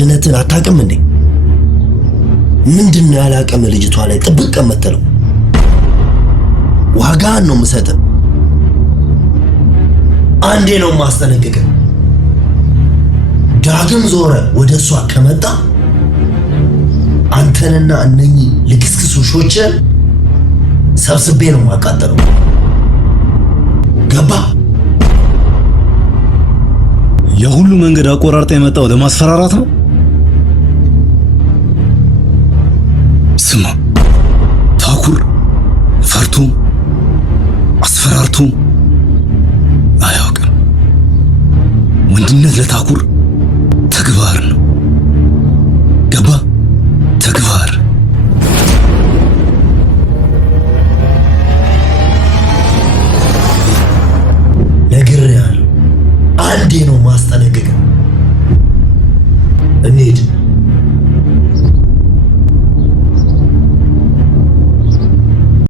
ማንነትን አታውቅም እንዴ? ምንድነው ያላቀም ልጅቷ ላይ ጥብቅ የምትለው? ዋጋን ነው የምሰጥህ። አንዴ ነው ማስጠነቅቅህ። ዳግም ዞረ ወደ እሷ ከመጣ አንተንና እነኚህ ልክስክስ ውሾችን ሰብስቤ ነው ማቃጠለው። ገባ? የሁሉ መንገድ አቆራርጣ የመጣው ለማስፈራራት ነው። ስማ ታኩር ፈርቶም አስፈራርቶም አያውቅም። ወንድነት ለታኩር ተግባር ነው። ገባ? ተግባር። ነግሬሃለሁ። አንዴ ነው ማስጠነቅቅህ።